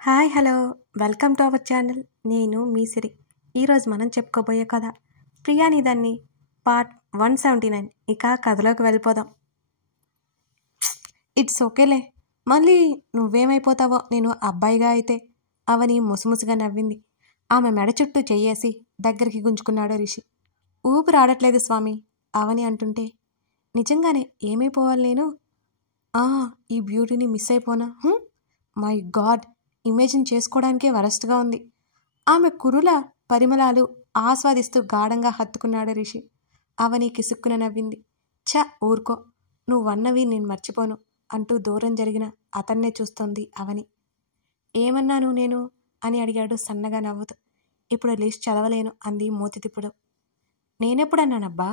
Hi hello welcome to our channel. నేను మీ సిరి. ఈరోజు మనం చెప్పుకోబోయే కథ ప్రియా నీదాన్ని పార్ట్ 179. ఇక కథలోకి వెళ్ళిపోదాం. ఇట్స్ ఓకేలే, మళ్ళీ నువ్వేమైపోతావో నేను అబ్బాయిగా అయితే. అవని ముసుముసుగా నవ్వింది. ఆమె మెడ చుట్టూ చెయ్యేసి దగ్గరికి గుంజుకున్నాడు రిషి. ఊపిరి ఆడట్లేదు స్వామి అవని అంటుంటే, నిజంగానే ఏమైపోవాలి నేను? ఈ బ్యూటీని మిస్ అయిపోనా? మై గాడ్, ఇమేజిన్ చేసుకోవడానికే వరస్ట్గా ఉంది. ఆమె కురుల పరిమళాలు ఆస్వాదిస్తూ గాఢంగా హత్తుకున్నాడు రిషి. అవని కిసుక్కున నవ్వింది. ఊరుకో, నువ్వన్నవి నేను మర్చిపోను అంటూ దూరం జరిగిన అతన్నే చూస్తోంది అవని. ఏమన్నాను నేను అని అడిగాడు సన్నగా నవ్వుతూ. ఇప్పుడు లిస్ట్ చదవలేను అంది మూతి తిప్పుడు. నేనెప్పుడన్నానబ్బా?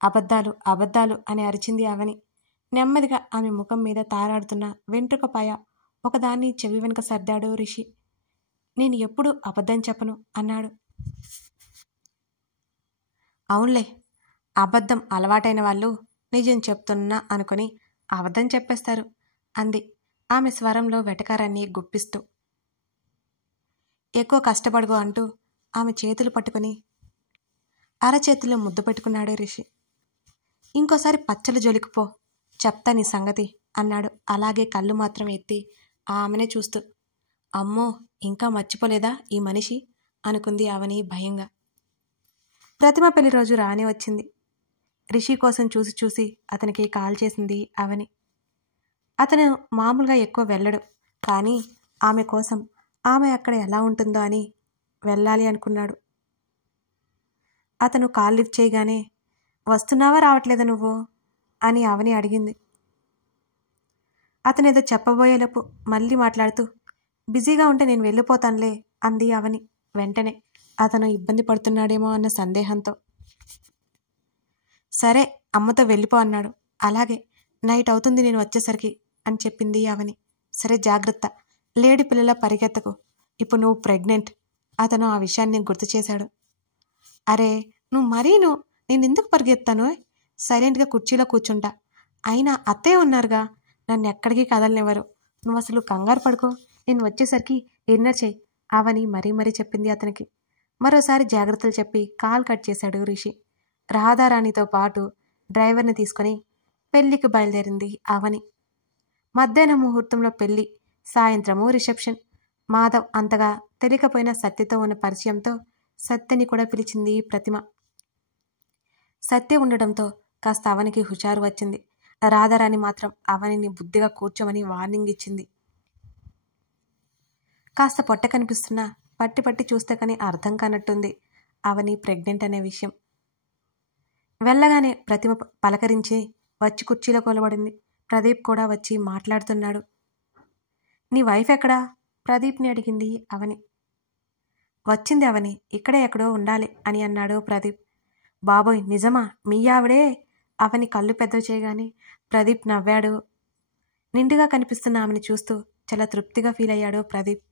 అబద్ధాలు అబద్ధాలు అని అరిచింది అవని. నెమ్మదిగా ఆమె ముఖం మీద తారాడుతున్న వెంట్రుకపాయ ఒకదాన్ని చెవి వెనుక సర్దాడు రిషి. నేను ఎప్పుడు అబద్ధం చెప్పను అన్నాడు. అవునులే, అబద్ధం అలవాటైన వాళ్ళు నిజం చెప్తున్నా అనుకుని అబద్ధం చెప్పేస్తారు అంది ఆమె స్వరంలో వెటకారాన్ని గుప్పిస్తూ. ఎక్కువ కష్టపడుకో అంటూ ఆమె చేతులు పట్టుకుని అరచేతిలో ముద్దు పెట్టుకున్నాడు రిషి. ఇంకోసారి పచ్చల జోలికిపో, చెప్తా నీ సంగతి అన్నాడు అలాగే కళ్ళు మాత్రం ఎత్తి ఆమెనే చూస్తూ. అమ్మో, ఇంకా మర్చిపోలేదా ఈ మనిషి అనుకుంది అవని భయంగా. ప్రతిమ పెళ్లి రోజు రానే వచ్చింది. రిషి కోసం చూసి చూసి అతనికి కాల్ చేసింది అవని. అతను మామూలుగా ఎక్కువ వెళ్ళడు, కానీ ఆమె కోసం ఆమె అక్కడ ఎలా ఉంటుందో అని వెళ్ళాలి అనుకున్నాడు. అతను కాల్ లిఫ్ట్ చేయగానే, వస్తున్నావా రావట్లేదా నువ్వు అని అవని అడిగింది. అతనేదో చెప్పబోయేలోపు మళ్ళీ మాట్లాడుతూ, బిజీగా ఉంటే నేను వెళ్ళిపోతానులే అంది అవని. వెంటనే అతను ఇబ్బంది పడుతున్నాడేమో అన్న సందేహంతో, సరే అమ్మతో వెళ్ళిపో అన్నాడు. అలాగే, నైట్ అవుతుంది నేను వచ్చేసరికి అని చెప్పింది అవని. సరే జాగ్రత్త, లేడి పిల్లల పరిగెత్తకు, ఇప్పుడు నువ్వు ప్రెగ్నెంట్. అతను ఆ విషయాన్ని గుర్తు చేశాడు. అరే నువ్వు నేనెందుకు పరిగెత్తాను? సైలెంట్గా కుర్చీలో కూర్చుంటా. అయినా అత్తయ్య ఉన్నారుగా, నన్ను ఎక్కడికి కదలనివ్వరు. నువ్వు అసలు కంగారు పడుకో, నేను వచ్చేసరికి డిన్నర్ చెయ్యి అవని మరీ చెప్పింది అతనికి. మరోసారి జాగ్రత్తలు చెప్పి కాల్ కట్ చేశాడు రిషి. రాధారాణితో పాటు డ్రైవర్ని తీసుకుని పెళ్లికి బయలుదేరింది అవని. మధ్యాహ్నం ముహూర్తంలో పెళ్లి, సాయంత్రము రిసెప్షన్. మాధవ్ అంతగా తెలియకపోయిన సత్యతో ఉన్న పరిచయంతో సత్యని కూడా పిలిచింది ప్రతిమ. సత్య ఉండడంతో కాస్త అవనికి హుషారు వచ్చింది. రాధారాణి మాత్రం అవనిని బుద్ధిగా కూర్చోమని వార్నింగ్ ఇచ్చింది. కాస్త పొట్ట కనిపిస్తున్నా పట్టి చూస్తే కానీ అర్థం కానట్టుంది అవని ప్రెగ్నెంట్ అనే విషయం. వెళ్ళగానే ప్రతిమ పలకరించి వచ్చి కుర్చీలో కొలబడింది. ప్రదీప్ కూడా వచ్చి మాట్లాడుతున్నాడు. నీ వైఫ్ ఎక్కడా ప్రదీప్ని అడిగింది అవని. వచ్చింది అవని, ఇక్కడే ఎక్కడో ఉండాలి అని అన్నాడు ప్రదీప్. బాబోయ్ నిజమా, మీ ఆవిడే? అవని కళ్ళు పెద్దవి చేయగానే ప్రదీప్ నవ్వాడు. నిండుగా కనిపిస్తున్న ఆమెను చూస్తూ చాలా తృప్తిగా ఫీల్ అయ్యాడు ప్రదీప్.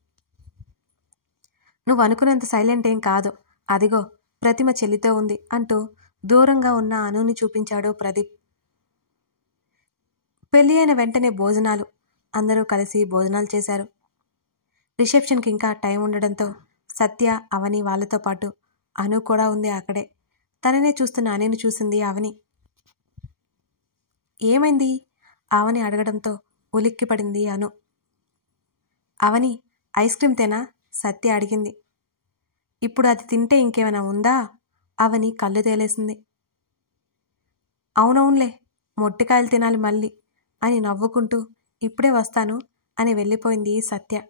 నువ్వు అనుకున్నంత సైలెంట్ ఏం కాదు, అదిగో ప్రతిమ చెల్లితో ఉంది అంటూ దూరంగా ఉన్న అనుని చూపించాడు ప్రదీప్. పెళ్లి అయిన వెంటనే భోజనాలు. అందరూ కలిసి భోజనాలు చేశారు. రిసెప్షన్కి ఇంకా టైం ఉండడంతో సత్య అవని వాళ్ళతో పాటు అను కూడా ఉంది అక్కడే. తననే చూస్తున్న అనేను చూసింది అవని. ఏమైంది అవని అడగడంతో ఉలిక్కి పడింది అను. అవని, ఐస్ క్రీమ్ తేనా సత్య అడిగింది. ఇప్పుడు అది తింటే ఇంకేమైనా ఉందా అవని కళ్ళు తేలేసింది. అవునవునులే, మొట్టికాయలు తినాలి మళ్ళీ అని నవ్వుకుంటూ ఇప్పుడే వస్తాను అని వెళ్ళిపోయింది సత్య.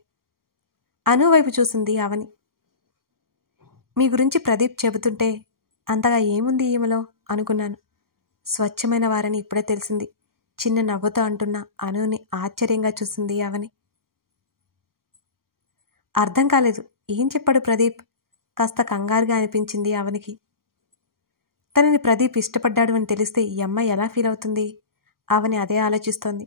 అను వైపు చూసింది అవని. మీ గురించి ప్రదీప్ చెబుతుంటే అంతగా ఏముంది ఈమెలో అనుకున్నాను. స్వచ్ఛమైన వారని ఇప్పుడే తెలిసింది చిన్న నవ్వుతో అంటున్న అనుని ఆశ్చర్యంగా చూసింది అవని. అర్థం కాలేదు, ఏం చెప్పాడు ప్రదీప్? కాస్త కంగారుగా అనిపించింది అవనికి. తనని ప్రదీప్ ఇష్టపడ్డాడు అని తెలిస్తే ఈ అమ్మాయి ఎలా ఫీల్ అవుతుంది? అవని అదే ఆలోచిస్తోంది.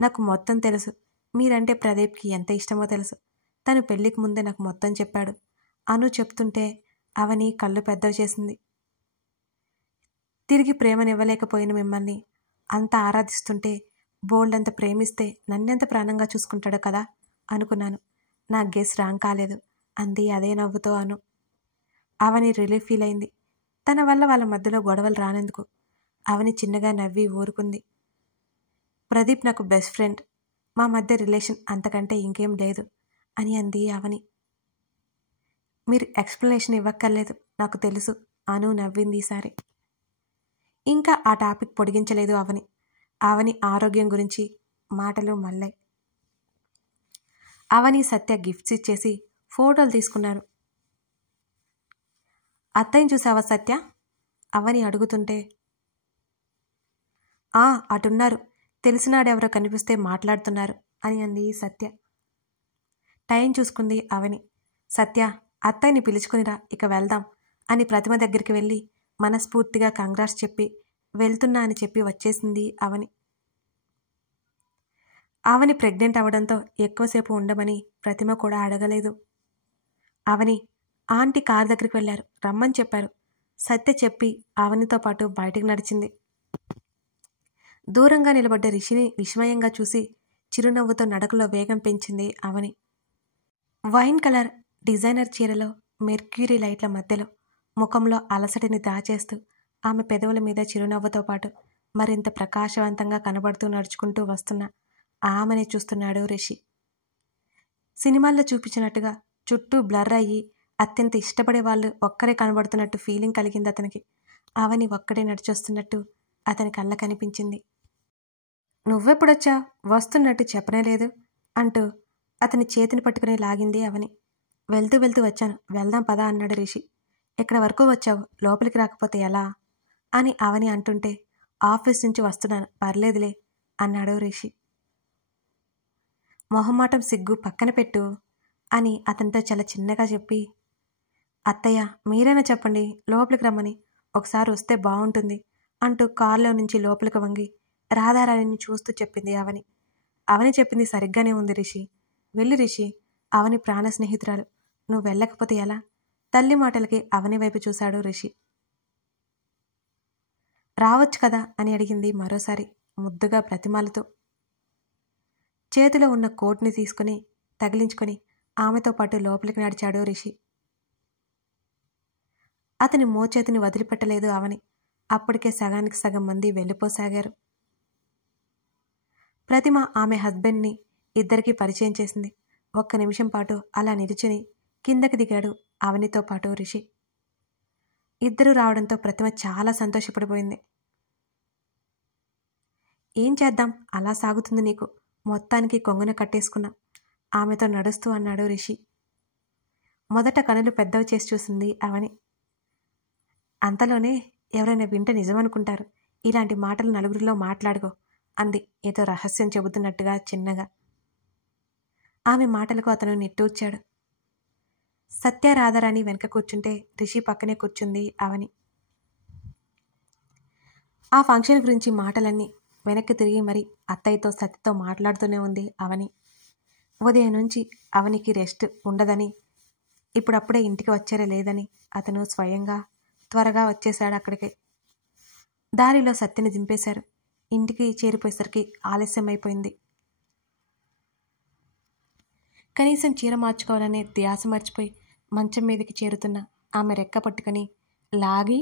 నాకు మొత్తం తెలుసు, మీరంటే ప్రదీప్కి ఎంత ఇష్టమో తెలుసు. తను పెళ్లికి ముందే నాకు మొత్తం చెప్పాడు అను చెప్తుంటే అవని కళ్ళు పెద్దవి చేసింది. తిరిగి ప్రేమనివ్వలేకపోయిన మిమ్మల్ని అంత ఆరాధిస్తుంటే, బోల్డంత ప్రేమిస్తే నన్నెంత ప్రాణంగా చూసుకుంటాడో కదా అనుకున్నాను. నా గెస్ రాంగ్ కాలేదు అంది అదే నవ్వుతో అను. అవని రిలీఫ్ ఫీల్ అయింది. తన వల్ల వాళ్ళ మధ్యలో గొడవలు రానందుకు. అవని చిన్నగా నవ్వి ఊరుకుంది. ప్రదీప్ నాకు బెస్ట్ ఫ్రెండ్, మా మధ్య రిలేషన్ అంతకంటే ఇంకేం లేదు అని అంది అవని. మీరు ఎక్స్ప్లెనేషన్ ఇవ్వక్కర్లేదు, నాకు తెలుసు అను నవ్వింది ఈసారి. ఇంకా ఆ టాపిక్ పొడిగించలేదు అవని. అవని ఆరోగ్యం గురించి మాటలు మళ్ళాయి. అవని సత్య గిఫ్ట్స్ ఇచ్చేసి ఫోటోలు తీసుకున్నారు. అత్తయ్యని చూసావా సత్య? అవని అడుగుతుంటే, అటున్నారు, తెలిసినాడెవరో కనిపిస్తే మాట్లాడుతున్నారు అని అంది సత్య. టైం చూసుకుంది అవని. సత్య, అత్తయ్యని పిలుచుకునిరా, ఇక వెళ్దాం అని ప్రతిమ దగ్గరికి వెళ్ళి మనస్ఫూర్తిగా కంగ్రాట్స్ చెప్పి వెళ్తున్నా అని చెప్పి వచ్చేసింది అవని. అవని ప్రెగ్నెంట్ అవడంతో ఎక్కువసేపు ఉండమని ప్రతిమ కూడా అడగలేదు. అవని, ఆంటీ కారు దగ్గరికి వెళ్ళారు, రమ్మని చెప్పారు. సత్య చెప్పి అవనితో పాటు బయటకు నడిచింది. దూరంగా నిలబడ్డ రిషిని విస్మయంగా చూసి చిరునవ్వుతో నడకలో వేగం పెంచింది అవని. వైన్ కలర్ డిజైనర్ చీరలో మెర్క్యూరీ లైట్ల మధ్యలో ముఖంలో అలసటిని దాచేస్తూ ఆమె పెదవుల మీద చిరునవ్వుతో పాటు మరింత ప్రకాశవంతంగా కనబడుతూ నడుచుకుంటూ వస్తున్న ఆమెనే చూస్తున్నాడు రిషి. సినిమాల్లో చూపించినట్టుగా చుట్టూ బ్లర్ అయ్యి అత్యంత ఇష్టపడే వాళ్ళు ఒక్కరే కనబడుతున్నట్టు ఫీలింగ్ కలిగింది అతనికి. అవని ఒక్కడే నడిచొస్తున్నట్టు అతని కళ్ళ కనిపించింది. నువ్వెప్పుడొచ్చా, వస్తున్నట్టు చెప్పనే లేదు అంటూ అతని చేతిని పట్టుకుని లాగింది అవని. వెళ్తూ వెళ్తూ వచ్చాను, వెళ్దాం పదా అన్నాడు రిషి. ఎక్కడి వరకు వచ్చావు, లోపలికి రాకపోతే ఎలా అని అవని అంటుంటే, ఆఫీస్ నుంచి వస్తున్నాను, పర్లేదులే అన్నాడు రిషి. మొహమాటం సిగ్గు పక్కన పెట్టు అని అతనితో చాలా చిన్నగా చెప్పి, అత్తయ్య మీరైనా చెప్పండి లోపలికి రమ్మని, ఒకసారి వస్తే బాగుంటుంది అంటూ కారులో నుంచి లోపలికి వంగి రాధారాణిని చూస్తూ చెప్పింది అవని. అవని చెప్పింది సరిగ్గానే ఉంది రిషి, వెళ్ళి రిషి, అవని ప్రాణ స్నేహితురాలు, నువ్వు వెళ్ళకపోతే ఎలా? తల్లి మాటలకి అవని వైపు చూశాడు రిషి. రావచ్చు కదా అని అడిగింది మరోసారి ముద్దుగా ప్రతిమాలతో. చేతిలో ఉన్న కోట్ని తీసుకుని తగిలించుకొని ఆమెతో పాటు లోపలికి నడిచాడు రిషి. అతని మోచేతిని వదిలిపెట్టలేదు అవని. అప్పటికే సగానికి సగం మంది వెళ్ళిపోసాగారు. ప్రతిమ ఆమె హస్బెండ్ని ఇద్దరికీ పరిచయం చేసింది. ఒక్క నిమిషం పాటు అలా నిలుచుని కిందకి దిగాడు అవనితో పాటు రిషి. ఇద్దరు రావడంతో ప్రతిమ చాలా సంతోషపడిపోయింది. ఏం చేద్దాం, అలా సాగుతుంది నీకు, మొత్తానికి కొంగున కట్టేసుకున్నా ఆమెతో నడుస్తూ అన్నాడు రిషి. మొదట కనులు పెద్దవి చేసి చూసింది అవని. అంతలోనే ఎవరైనా వింటే నిజమనుకుంటారు, ఇలాంటి మాటలు నలుగురిలో మాట్లాడుకో అంది ఏదో రహస్యం చెబుతున్నట్టుగా చిన్నగా. ఆమె మాటలకు అతను నిట్టూర్చాడు. సత్య రాధారాణి వెనక కూర్చుంటే రిషి పక్కనే కూర్చుంది అవని. ఆ ఫంక్షన్ గురించి మాటలన్నీ వెనక్కి తిరిగి మరి అత్తయ్యతో సత్యతో మాట్లాడుతూనే ఉంది అవని. ఉదయం నుంచి అవనికి రెస్ట్ ఉండదని, ఇప్పుడప్పుడే ఇంటికి వచ్చేరే లేదని అతను స్వయంగా త్వరగా వచ్చేశాడు అక్కడికే. దారిలో సత్యని దింపేశారు. ఇంటికి చేరిపోయేసరికి ఆలస్యం అయిపోయింది. కనీసం చీర మార్చుకోవాలనే ధ్యాస మర్చిపోయి మంచం మీదకి చేరుతున్న ఆమె రెక్క పట్టుకుని లాగి,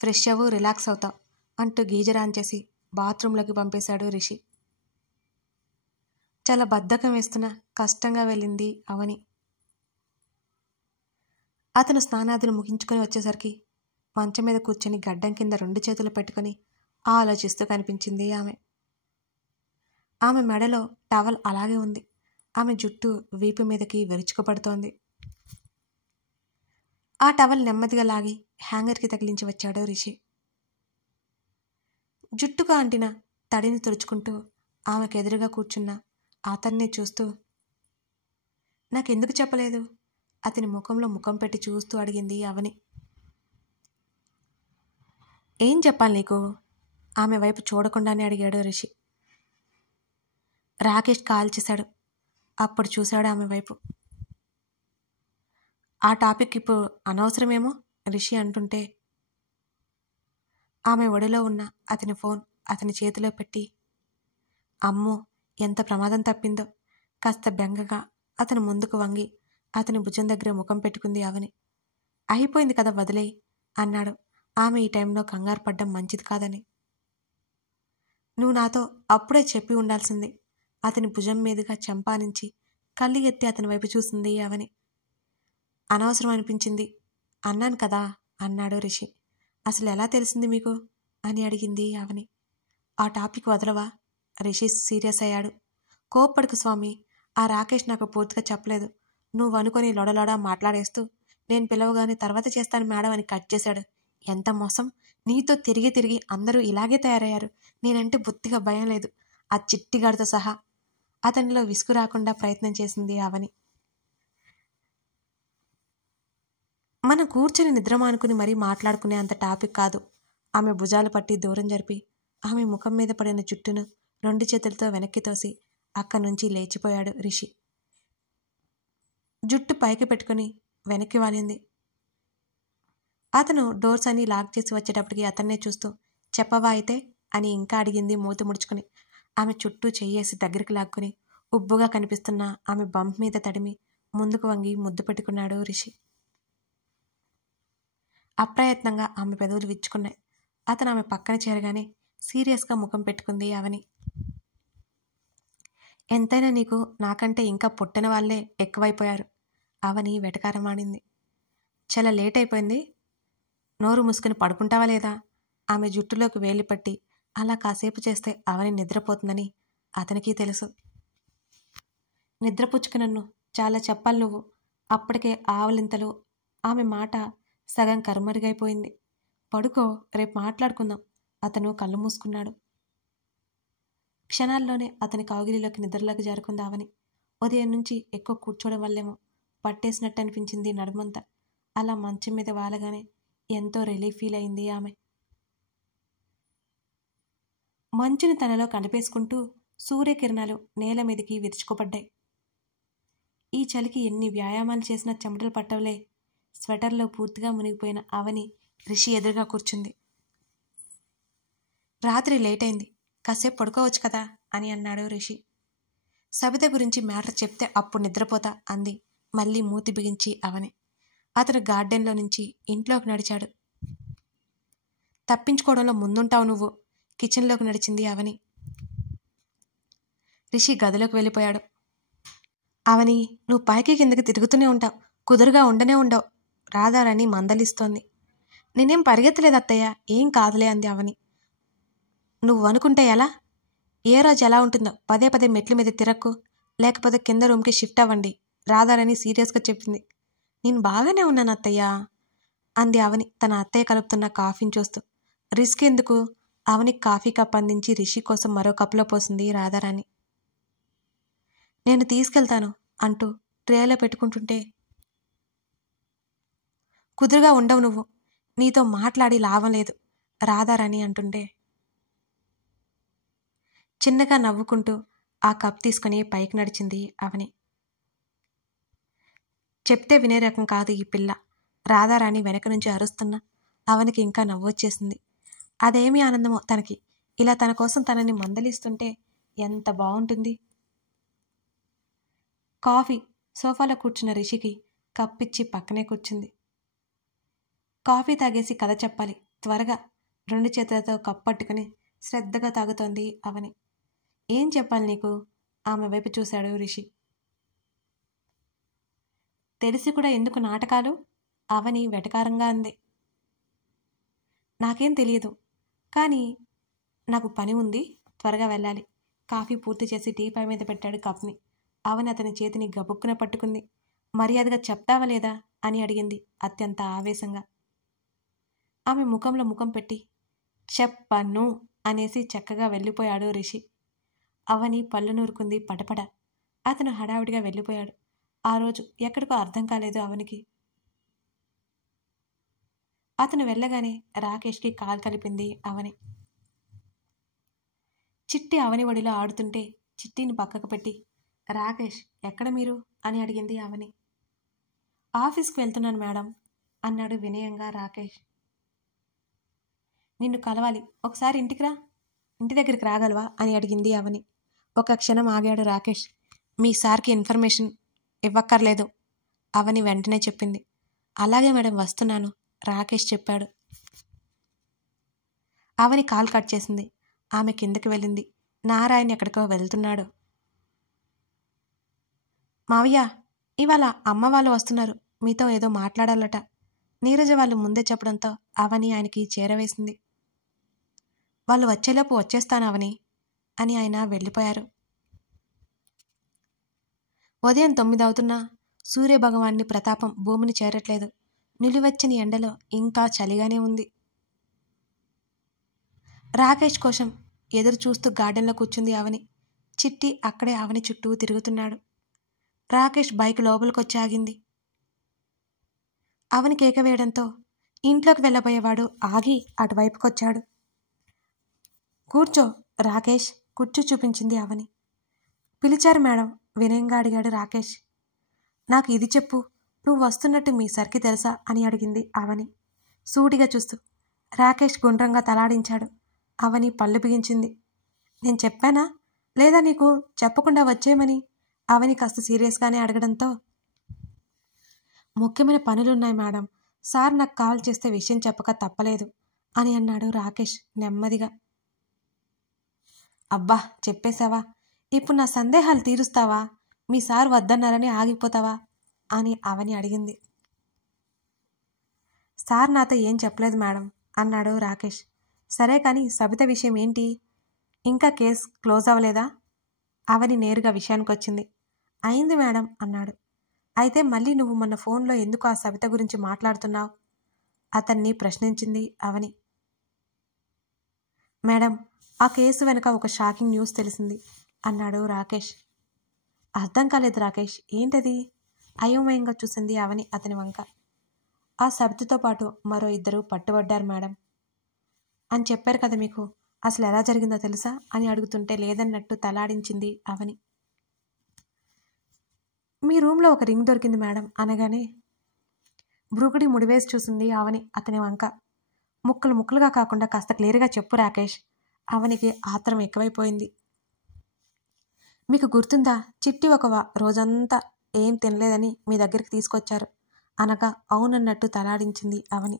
ఫ్రెష్ అవ్వు, రిలాక్స్ అవుతావు అంటూ గీజర్ ఆన్ చేసి బాత్రూంలోకి పంపేశాడు రిషి. చాలా బద్ధకం వేస్తున్న కష్టంగా వెళ్ళింది అవని. అతను స్నానాదులు ముగించుకొని వచ్చేసరికి మంచం మీద కూర్చొని గడ్డం కింద 2 చేతులు పెట్టుకుని ఆలోచిస్తూ కనిపించింది ఆమె. ఆమె మెడలో టవల్ అలాగే ఉంది. ఆమె జుట్టు వీపు మీదకి విరుచుకుపడుతోంది. ఆ టవల్ నెమ్మదిగా లాగి హ్యాంగర్కి తగిలించి వచ్చాడు రిషి. జుట్టుకు అంటిన తడిని తుడుచుకుంటూ ఆమెకు ఎదురుగా కూర్చున్న అతన్నే చూస్తూ, నాకెందుకు చెప్పలేదు అతని ముఖంలో ముఖం పెట్టి చూస్తూ అడిగింది అవని. ఏం చెప్పాలి నీకు? ఆమె వైపు చూడకుండానే అడిగాడు రిషి. రాకేష్ కాల్ చేశాడు. అప్పుడు చూశాడు ఆమె వైపు. ఆ టాపిక్ ఇప్పుడు అనవసరమేమో రిషి అంటుంటే ఆమె ఒడిలో ఉన్న అతని ఫోన్ అతని చేతిలో పెట్టి, అమ్మో ఎంత ప్రమాదం తప్పిందో, కాస్త బెంగగా అతను ముందుకు వంగి అతని భుజం దగ్గర ముఖం పెట్టుకుంది అవని. అయిపోయింది కదా, వదిలేయి అన్నాడు. ఆమె ఈ టైంలో కంగారు పడ్డం మంచిది కాదని. నువ్వు నాతో అప్పుడే చెప్పి ఉండాల్సింది. అతని భుజం మీదుగా చెంపానించి కళ్ళు ఎత్తి అతని వైపు చూసింది అవని. అనవసరం అనిపించింది అన్నాను కదా అన్నాడు రిషి. అసలు ఎలా తెలిసింది మీకు అని అడిగింది అవని. ఆ టాపిక్ వదలవా? రిషి సీరియస్ అయ్యాడు. కోప్పడుకు స్వామి, ఆ రాకేష్ నాకు పూర్తిగా చెప్పలేదు. నువ్వు అనుకొని లొడలొడా మాట్లాడేస్తూ నేను పిలవగానే తర్వాత చేస్తాను మేడం అని కట్ చేశాడు. ఎంత మోసం! నీతో తిరిగి తిరిగి అందరూ ఇలాగే తయారయ్యారు. నేనంటే బొత్తిగా భయం లేదు, ఆ చిట్టిగాడితో సహా. అతనిలో విసుగు రాకుండా ప్రయత్నం చేసింది అవని. మనం కూర్చొని నిద్రమానుకుని మరీ మాట్లాడుకునే అంత టాపిక్ కాదు. ఆమె భుజాలు పట్టి దూరం జరిపి ఆమె ముఖం మీద పడిన జుట్టును 2 చేతులతో వెనక్కి తోసి అక్కడి నుంచి లేచిపోయాడు రిషి. జుట్టు పైకి పెట్టుకుని వెనక్కి వాలింది. అతను డోర్స్ అన్ని లాక్ చేసి వచ్చేటప్పటికి అతన్నే చూస్తూ చెప్పవా అయితే అని ఇంకా అడిగింది మూతి ముడుచుకుని. ఆమె చుట్టూ చెయ్యేసి దగ్గరికి లాక్కుని ఉబ్బుగా కనిపిస్తున్న ఆమె బంప్ మీద తడిమి ముందుకు వంగి ముద్దు పెట్టుకున్నాడు రిషి. అప్రయత్నంగా ఆమె పెదవులు విచ్చుకున్నాయి. అతను ఆమె పక్కన చేరగానే సీరియస్గా ముఖం పెట్టుకుంది అవని. ఎంతైనా నీకు నాకంటే ఇంకా పుట్టిన వాళ్ళే ఎక్కువైపోయారు అవని వెటకారమాడింది. చాలా లేట్ అయిపోయింది, నోరు మూసుకుని పడుకుంటావా లేదా? ఆమె జుట్టులోకి వేలి పట్టి అలా కాసేపు చేస్తే అవని నిద్రపోతుందని అతనికి తెలుసు. నిద్రపుచ్చుకు నన్ను చాలా చెప్పాలి నువ్వు. అప్పటికే ఆవలింతలు. ఆమె మాట సగం కరుమరుగైపోయింది. పడుకో, రేపు మాట్లాడుకుందాం. అతను కళ్ళు మూసుకున్నాడు. క్షణాల్లోనే అతని కౌగిలిలోకి నిద్రలోకి జారుకుంది అవని. ఉదయం నుంచి ఎక్కువ కూర్చోవడం వల్లేమో పట్టేసినట్టు అనిపించింది నడుమంతా. అలా మంచం మీద వాలగానే ఎంతో రిలీఫ్ ఫీల్ అయింది ఆమె. మంచుని తనలో కనిపేసుకుంటూ సూర్యకిరణాలు నేల మీదకి విరుచుకుపడ్డాయి. ఈ చలికి ఎన్ని వ్యాయామాలు చేసినా చెమటలు పట్టవలే. స్వెటర్లో పూర్తిగా మునిగిపోయిన అవని రిషి ఎదురుగా కూర్చుంది. రాత్రి లేట్ అయింది, కాసేపు పడుకోవచ్చు కదా అని అన్నాడు రిషి. సబిత గురించి మ్యాటర్ చెప్తే అప్పుడు నిద్రపోతా అంది మళ్ళీ మూతి బిగించి అవని. అతను గార్డెన్లో నుంచి ఇంట్లోకి నడిచాడు. తప్పించుకోవడంలో ముందుంటావు నువ్వు, కిచెన్లోకి నడిచింది అవని. రిషి గదిలోకి వెళ్ళిపోయాడు. అవని, నువ్వు పైకి కిందకి తిరుగుతూనే ఉంటావు, కుదురుగా ఉండనే ఉండవు. రాధారాణి మందలిస్తోంది. నేనేం పరిగెత్తలేదు అత్తయ్య, ఏం కాదులే అంది అవని. నువ్వు అనుకుంటే ఎలా? ఏ రోజు ఎలా ఉంటుందో పదే పదే మెట్ల మీద తిరక్కు, లేకపోతే కింద రూమ్కి షిఫ్ట్ అవ్వండి రాధారాణి సీరియస్గా చెప్పింది. నేను బాగానే ఉన్నాను అత్తయ్య అంది అవని తన అత్తయ్య కలుపుతున్న కాఫీని చూస్తూ. రిస్క్ ఎందుకు? అవని కాఫీ కప్ అందించి రిషి కోసం మరో కప్పులో పోసింది రాధారాణి. నేను తీసుకెళ్తాను అంటూ ట్రేలో పెట్టుకుంటుంటే, కుదురుగా ఉండవు నువ్వు, నీతో మాట్లాడి లాభం లేదు రాధారాణి అంటుంటే చిన్నగా నవ్వుకుంటూ ఆ కప్ తీసుకుని పైకి నడిచింది అవని. చెప్తే వినే రకం కాదు ఈ పిల్ల. రాధారాణి వెనక నుంచి అరుస్తున్నా అవనికి ఇంకా నవ్వొచ్చేసింది. అదేమి ఆనందమో తనకి, ఇలా తన కోసం తనని మందలిస్తుంటే ఎంత బాగుంటుంది. కాఫీ సోఫాలో కూర్చున్న రిషికి కప్పిచ్చి పక్కనే కూర్చుంది. కాఫీ తాగేసి కథ చెప్పాలి త్వరగా 2 చేతులతో కప్ పట్టుకుని శ్రద్ధగా తాగుతోంది అవని. ఏం చెప్పాలి నీకు? ఆమె వైపు చూశాడు రిషి. తెలిసి కూడా ఎందుకు నాటకాలు? అవని వెటకారంగా అంది. నాకేం తెలియదు, కానీ నాకు పని ఉంది, త్వరగా వెళ్ళాలి. కాఫీ పూర్తి చేసి టీపాయ్ మీద పెట్టాడు కప్ని. అవని అతని చేతిని గబుక్కున పట్టుకుంది. మర్యాదగా చెప్తావా లేదా అని అడిగింది అత్యంత ఆవేశంగా. ఆమె ముఖంలో ముఖం పెట్టి చెప్పను అనేసి చక్కగా వెళ్ళిపోయాడు రిషి. అవని పళ్ళు నూరుకుంది పటపట. అతను హడావిడిగా వెళ్ళిపోయాడు. ఆ రోజు ఎక్కడికో అర్థం కాలేదు అవనికి. అతను వెళ్ళగానే రాకేష్కి కాల్ కలిపింది అవని. చిట్టి అవని ఒడిలో ఆడుతుంటే చిట్టిని పక్కకు పెట్టి, రాకేష్ ఎక్కడ మీరు అని అడిగింది అవని. ఆఫీస్కి వెళ్తున్నాను మేడం అన్నాడు వినయంగా రాకేష్. నిన్ను కలవాలి, ఒకసారి ఇంటి దగ్గరికి రాగలవా అని అడిగింది అవని. ఒక క్షణం ఆగాడు రాకేష్. మీ సార్కి ఇన్ఫర్మేషన్ ఇవ్వక్కర్లేదు అవని వెంటనే చెప్పింది. అలాగే మేడం, వస్తున్నాను రాకేష్ చెప్పాడు. అవని కాల్ కట్ చేసింది. ఆమె కిందకి వెళ్ళింది. నారాయణ ఎక్కడికో వెళ్తున్నాడు. మావయ్య, ఇవాళ అమ్మ వాళ్ళు వస్తున్నారు, మీతో ఏదో మాట్లాడాలట. నీరజ వాళ్ళు ముందే చెప్పడంతో అవని ఆయనకి చేరవేసింది. వాళ్ళు వచ్చేలోపు వచ్చేస్తాను అవని అని ఆయన వెళ్ళిపోయారు. ఉదయం 9 అవుతున్నా సూర్యభగవాన్ని ప్రతాపం భూమిని చేరట్లేదు. నిలువెచ్చని ఎండలో ఇంకా చలిగానే ఉంది. రాకేష్ కోసం ఎదురు చూస్తూ గార్డెన్లో కూర్చుంది అవని. చిట్టి అక్కడే అవని చుట్టూ తిరుగుతున్నాడు. రాకేష్ బైక్ లోపలికొచ్చి ఆగింది. అవని కేక వేయడంతో ఇంట్లోకి వెళ్ళబోయేవాడు ఆగి అటువైపుకొచ్చాడు. కూర్చో రాకేష్, కూర్చో చూపించింది అవని. పిలిచారు మేడం, వినయంగా అడిగాడు రాకేష్. నాకు ఇది చెప్పు, నువ్వు వస్తున్నట్టు మీ సర్కి తెలుసా అని అడిగింది అవని సూటిగా చూస్తూ. రాకేష్ గుండ్రంగా తలాడించాడు. అవని పళ్ళు బిగించింది. నేను చెప్పానా లేదా నీకు చెప్పకుండా వచ్చేయమని అవని కాస్త సీరియస్గానే అడగడంతో, ముఖ్యమైన పనులున్నాయి మేడం, సార్ నాకు కాల్ చేస్తే విషయం చెప్పక తప్పలేదు అని అన్నాడు రాకేష్ నెమ్మదిగా. అబ్బా చెప్పేశావా, ఇప్పుడు నా సందేహాలు తీరుస్తావా, మీ సార్ వద్దన్నారని ఆగిపోతావా అని అవని అడిగింది. సార్ నాతో ఏం చెప్పలేదు మేడం అన్నాడు రాకేష్. సరే కానీ సబిత విషయం ఏంటి, ఇంకా కేసు క్లోజ్ అవ్వలేదా? అవని నేరుగా విషయానికి వచ్చింది. అయింది మేడం అన్నాడు. అయితే మళ్ళీ నువ్వు మొన్న ఫోన్లో ఎందుకు ఆ సబిత గురించి మాట్లాడుతున్నావు అతన్ని ప్రశ్నించింది అవని. మేడం, ఆ కేసు వెనుక ఒక షాకింగ్ న్యూస్ తెలిసింది అన్నాడు రాకేష్. అర్థం కాలేదు రాకేష్, ఏంటది? అయోమయంగా చూసింది అవని అతని వంక. ఆ సబితతో పాటు మరో 2 పట్టుబడ్డారు మేడం అని చెప్పారు కదా మీకు, అసలు ఎలా జరిగిందో తెలుసా అని అడుగుతుంటే లేదన్నట్టు తలాడించింది అవని. మీ రూమ్లో ఒక రింగ్ దొరికింది మేడం అనగానే బ్రూకుడి ముడివేసి చూసింది అవని అతని వంక. ముక్కలు ముక్కలుగా కాకుండా కాస్త క్లియర్గా చెప్పు రాకేష్. అవనికి ఆత్రం ఎక్కువైపోయింది. మీకు గుర్తుందా, చిట్టి ఒక రోజంతా ఏం తినలేదని మీ దగ్గరికి తీసుకొచ్చారు అనగా అవునన్నట్టు తలాడించింది అవని.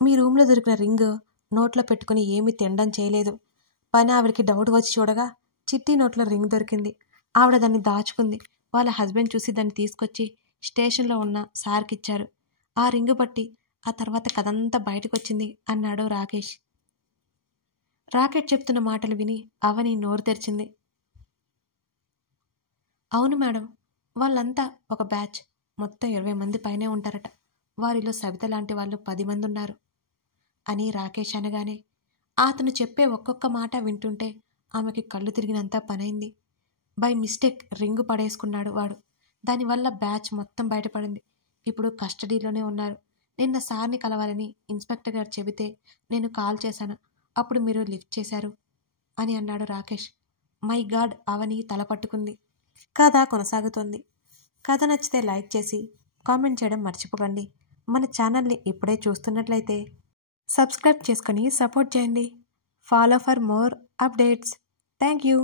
మీ రూమ్లో దొరికిన రింగ్ నోట్లో పెట్టుకుని ఏమీ తినడం చేయలేదు. పని ఆవిడకి డౌట్ వచ్చి చూడగా చిట్టి నోట్లో రింగ్ దొరికింది. ఆవిడ దాన్ని దాచుకుంది. వాళ్ళ హస్బెండ్ చూసి దాన్ని తీసుకొచ్చి స్టేషన్లో ఉన్న సార్కి ఇచ్చారు. ఆ రింగు బట్టి ఆ తర్వాత కథంతా బయటకు వచ్చింది అన్నాడు రాకేష్. రాకేష్ చెప్తున్న మాటలు విని అవని నోరు తెరిచింది. అవును మేడం, వాళ్ళంతా ఒక బ్యాచ్, మొత్తం 20 మంది పైనే ఉంటారట. వారిలో సవిత లాంటి వాళ్ళు 10 మంది ఉన్నారు అని రాకేష్ అనగానే అతను చెప్పే ఒక్కొక్క మాట వింటుంటే ఆమెకి కళ్ళు తిరిగినంత పనైంది. బై మిస్టేక్ రింగు పడేసుకున్నాడు వాడు. దానివల్ల బ్యాచ్ మొత్తం బయటపడింది. ఇప్పుడు కస్టడీలోనే ఉన్నారు. నిన్న సార్ని కలవాలని ఇన్స్పెక్టర్ గారు చెబితే నేను కాల్ చేశాను, అప్పుడు మీరు లిఫ్ట్ చేశారు అని అన్నాడు రాకేష్. మై గాడ్, అవని తల పట్టుకుంది. కథ కొనసాగుతోంది. కథ నచ్చితే లైక్ చేసి కామెంట్ చేయడం మర్చిపోకండి. మన ఛానల్ని ఇప్పుడే చూస్తున్నట్లయితే సబ్స్క్రైబ్ చేసుకొని సపోర్ట్ చేయండి. Follow for more updates. Thank you.